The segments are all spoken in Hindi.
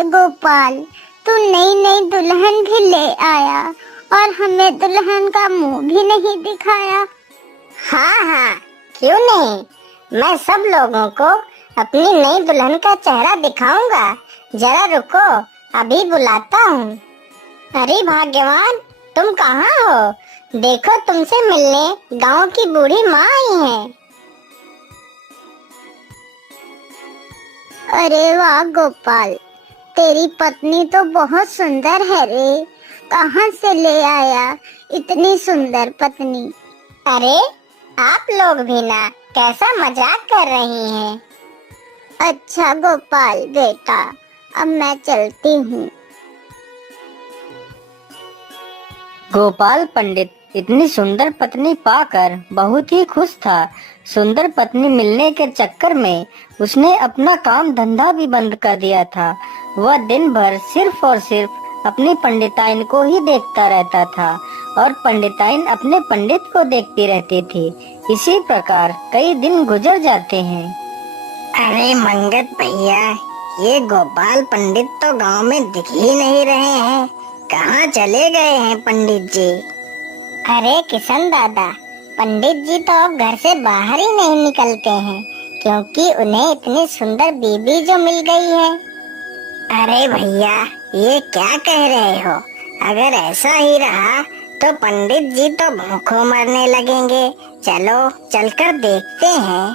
अरे गोपाल, तू नई नई दुल्हन भी ले आया और हमें दुल्हन का मुंह भी नहीं दिखाया। हाँ हाँ, क्यों नहीं। मैं सब लोगों को अपनी नई दुल्हन का चेहरा दिखाऊंगा। जरा रुको, अभी बुलाता हूँ। अरे भाग्यवान, तुम कहाँ हो? देखो, तुमसे मिलने गांव की बूढ़ी माँ आई है। अरे वाह गोपाल, तेरी पत्नी तो बहुत सुंदर है रे। कहाँ से ले आया इतनी सुंदर पत्नी? अरे आप लोग भी ना कैसा मजाक कर रही हैं। अच्छा गोपाल बेटा, अब मैं चलती हूँ। गोपाल पंडित इतनी सुंदर पत्नी पाकर बहुत ही खुश था। सुंदर पत्नी मिलने के चक्कर में उसने अपना काम धंधा भी बंद कर दिया था। वह दिन भर सिर्फ और सिर्फ अपनी पंडिताइन को ही देखता रहता था और पंडिताइन अपने पंडित को देखती रहती थी। इसी प्रकार कई दिन गुजर जाते हैं। अरे मंगत भैया, ये गोपाल पंडित तो गांव में दिख ही नहीं रहे हैं। कहाँ चले गए हैं पंडित जी? अरे किशन दादा, पंडित जी तो अब घर से बाहर ही नहीं निकलते हैं, क्योंकि उन्हें इतनी सुंदर बीबी जो मिल गई है। अरे भैया, ये क्या कह रहे हो? अगर ऐसा ही रहा तो पंडित जी तो भूखों मरने लगेंगे। चलो चलकर देखते हैं।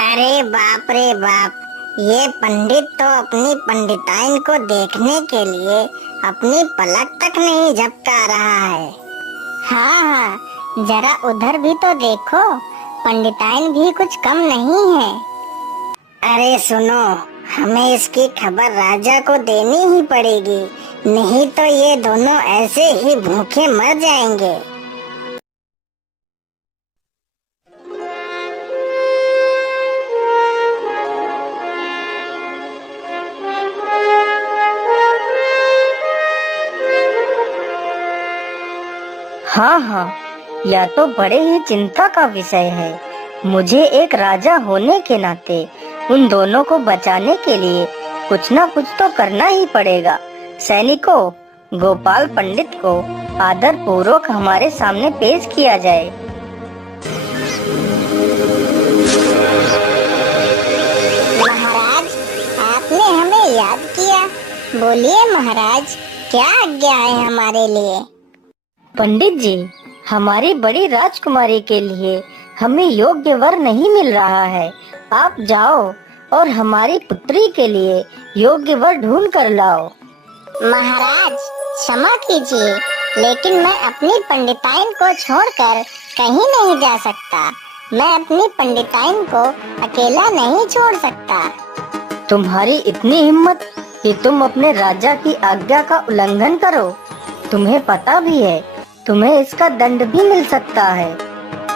अरे बाप रे बाप, ये पंडित तो अपनी पंडिताइन को देखने के लिए अपनी पलक तक नहीं झपका रहा है। हाँ हाँ, जरा उधर भी तो देखो, पंडिताइन भी कुछ कम नहीं है। अरे सुनो, हमें इसकी खबर राजा को देनी ही पड़ेगी, नहीं तो ये दोनों ऐसे ही भूखे मर जाएंगे। हाँ हाँ, यह तो बड़े ही चिंता का विषय है। मुझे एक राजा होने के नाते उन दोनों को बचाने के लिए कुछ न कुछ तो करना ही पड़ेगा। सैनिकों, गोपाल पंडित को आदर पूर्वक हमारे सामने पेश किया जाए। महाराज, आपने हमें याद किया। बोलिए महाराज, क्या आज्ञा है हमारे लिए? पंडित जी, हमारी बड़ी राजकुमारी के लिए हमें योग्य वर नहीं मिल रहा है। आप जाओ और हमारी पुत्री के लिए योग्य वर ढूंढ कर लाओ। महाराज क्षमा कीजिए, लेकिन मैं अपनी पंडिताइन को छोड़कर कहीं नहीं जा सकता। मैं अपनी पंडिताइन को अकेला नहीं छोड़ सकता। तुम्हारी इतनी हिम्मत कि तुम अपने राजा की आज्ञा का उल्लंघन करो? तुम्हें पता भी है तुम्हें इसका दंड भी मिल सकता है।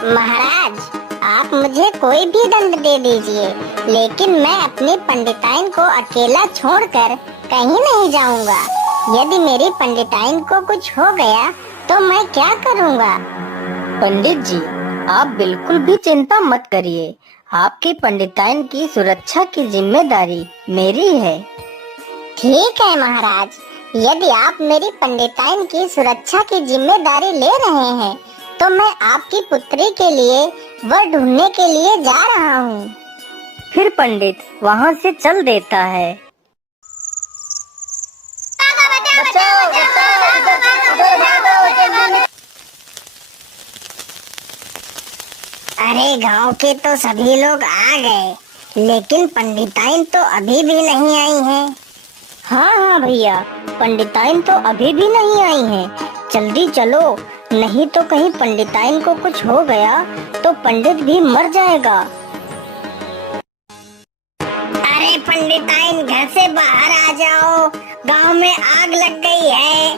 महाराज, आप मुझे कोई भी दंड दे दीजिए, लेकिन मैं अपनी पंडिताइन को अकेला छोड़कर कहीं नहीं जाऊंगा। यदि मेरी पंडिताइन को कुछ हो गया तो मैं क्या करूंगा? पंडित जी, आप बिल्कुल भी चिंता मत करिए। आपकी पंडिताइन की सुरक्षा की जिम्मेदारी मेरी है। ठीक है महाराज, यदि आप मेरी पंडिताइन की सुरक्षा की जिम्मेदारी ले रहे हैं तो मैं आपकी पुत्री के लिए वर ढूंढने के लिए जा रहा हूँ। फिर पंडित वहाँ से चल देता है। अरे गांव के तो सभी लोग आ गए, लेकिन पंडिताइन तो अभी भी नहीं आई है। हाँ हाँ भैया, पंडिताइन तो अभी भी नहीं आई हैं। जल्दी चलो, नहीं तो कहीं पंडिताइन को कुछ हो गया तो पंडित भी मर जाएगा। अरे पंडिताइन, घर से बाहर आ जाओ, गांव में आग लग गई है।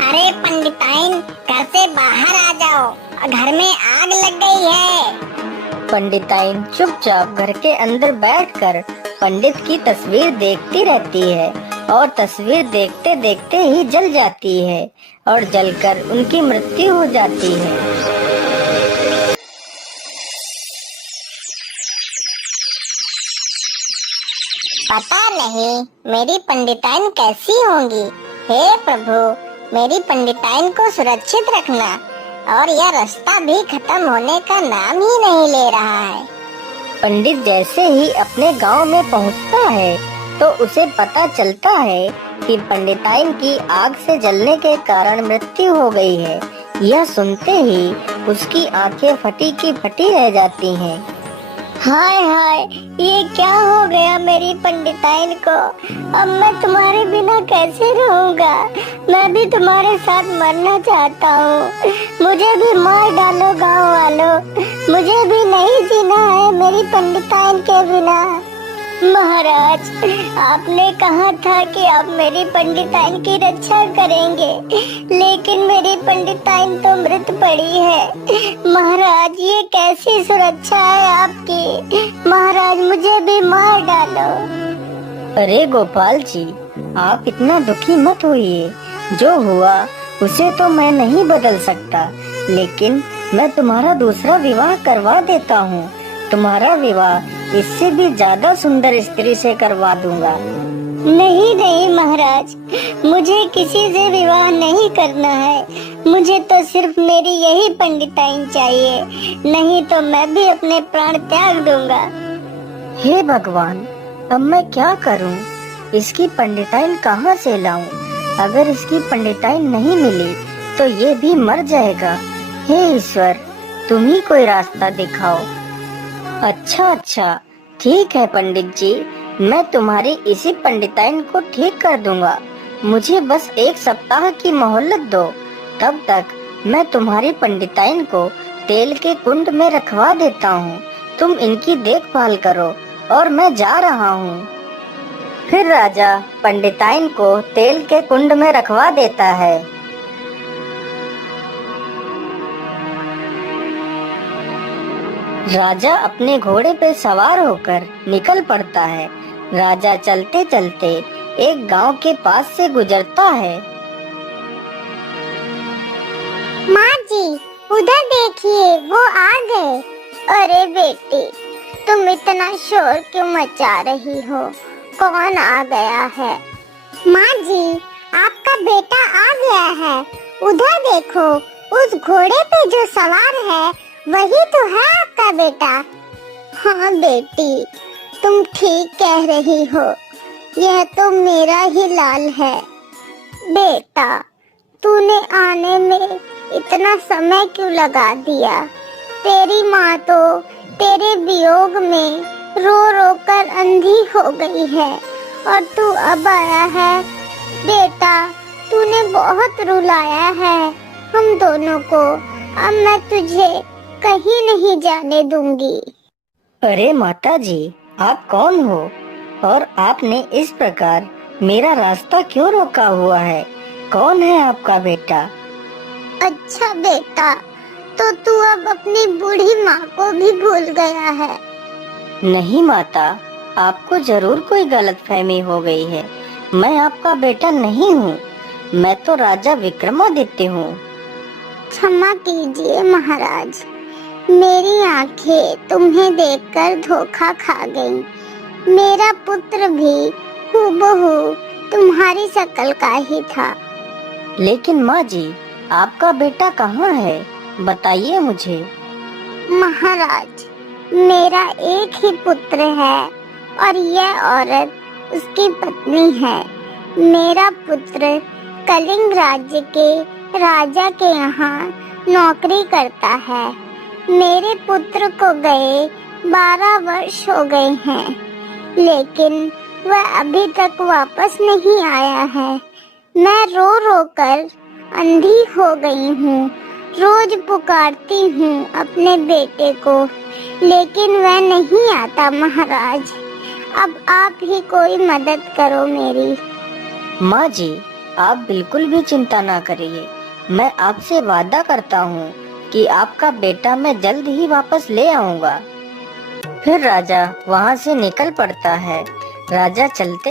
अरे पंडिताइन, घर से बाहर आ जाओ, घर में आग लग गई है। पंडिताइन चुपचाप घर के अंदर बैठकर पंडित की तस्वीर देखती रहती है और तस्वीर देखते देखते ही जल जाती है और जलकर उनकी मृत्यु हो जाती है। पता नहीं मेरी पंडिताइन कैसी होंगी। हे प्रभु, मेरी पंडिताइन को सुरक्षित रखना। और यह रास्ता भी खत्म होने का नाम ही नहीं ले रहा है। पंडित जैसे ही अपने गांव में पहुंचता है तो उसे पता चलता है कि पंडिताइन की आग से जलने के कारण मृत्यु हो गई है। यह सुनते ही उसकी आंखें फटी की फटी रह जाती हैं। हाय हाय, ये क्या हो गया मेरी पंडिताइन को। अब मैं तुम्हारे बिना कैसे रहूंगा। मैं भी तुम्हारे साथ मरना चाहता हूँ। मुझे भी मार डालो गांव वालों। मुझे भी नहीं जीना है मेरी पंडिताइन के बिना। महाराज, आपने कहा था कि आप मेरी पंडिताइन की रक्षा करेंगे, लेकिन मेरी पंडिताइन तो मृत पड़ी है। महाराज, ये कैसी सुरक्षा है आपकी। महाराज, मुझे भी मार डालो। अरे गोपाल जी, आप इतना दुखी मत होइए। जो हुआ उसे तो मैं नहीं बदल सकता, लेकिन मैं तुम्हारा दूसरा विवाह करवा देता हूँ। तुम्हारा विवाह इससे भी ज्यादा सुंदर स्त्री से करवा दूंगा। नहीं नहीं महाराज, मुझे किसी से विवाह नहीं करना है। मुझे तो सिर्फ मेरी यही पंडिताइन चाहिए, नहीं तो मैं भी अपने प्राण त्याग दूंगा। हे भगवान, अब मैं क्या करूं? इसकी पंडिताइन कहाँ से लाऊं? अगर इसकी पंडिताइन नहीं मिली तो ये भी मर जाएगा। हे ईश्वर, तुम ही कोई रास्ता दिखाओ। अच्छा, ठीक है पंडित जी, मैं तुम्हारी इसी पंडिताइन को ठीक कर दूंगा। मुझे बस 1 सप्ताह की मोहलत दो। तब तक मैं तुम्हारी पंडिताइन को तेल के कुंड में रखवा देता हूँ। तुम इनकी देखभाल करो और मैं जा रहा हूँ। फिर राजा पंडिताइन को तेल के कुंड में रखवा देता है। राजा अपने घोड़े पे सवार होकर निकल पड़ता है। राजा चलते चलते एक गांव के पास से गुजरता है। माँ जी, उधर देखिए, वो आ गए। अरे बेटी, तुम इतना शोर क्यों मचा रही हो? कौन आ गया है? माँ जी, आपका बेटा आ गया है। उधर देखो, उस घोड़े पे जो सवार है वही तो है आपका बेटा। हाँ बेटी, तुम ठीक कह रही हो, यह तो मेरा ही लाल है। बेटा, तूने आने में इतना समय क्यों लगा दिया? तेरी माँ तो तेरे वियोग में रो रो कर अंधी हो गई है और तू अब आया है। बेटा, तूने बहुत रुलाया है हम दोनों को। अब मैं तुझे कहीं नहीं जाने दूंगी। अरे माता जी, आप कौन हो और आपने इस प्रकार मेरा रास्ता क्यों रोका हुआ है? कौन है आपका बेटा? अच्छा बेटा, तो तू अब अपनी बूढ़ी माँ को भी भूल गया है। नहीं माता, आपको जरूर कोई गलतफहमी हो गई है। मैं आपका बेटा नहीं हूँ। मैं तो राजा विक्रमादित्य हूँ। क्षमा कीजिए महाराज, मेरी आंखें तुम्हें देखकर धोखा खा गईं। मेरा पुत्र भी हूबहू तुम्हारी शक्ल का ही था। लेकिन माँ जी, आपका बेटा कहाँ है? बताइए मुझे। महाराज, मेरा एक ही पुत्र है और यह औरत उसकी पत्नी है। मेरा पुत्र कलिंग राज्य के राजा के यहाँ नौकरी करता है। मेरे पुत्र को गए 12 वर्ष हो गए हैं, लेकिन वह अभी तक वापस नहीं आया है। मैं रो रो कर अंधी हो गई हूँ। रोज पुकारती हूँ अपने बेटे को, लेकिन वह नहीं आता महाराज। अब आप ही कोई मदद करो मेरी। माँ जी, आप बिल्कुल भी चिंता ना करिए। मैं आपसे वादा करता हूँ कि आपका बेटा मैं जल्द ही वापस ले आऊंगा। फिर राजा वहाँ से निकल पड़ता है। राजा चलते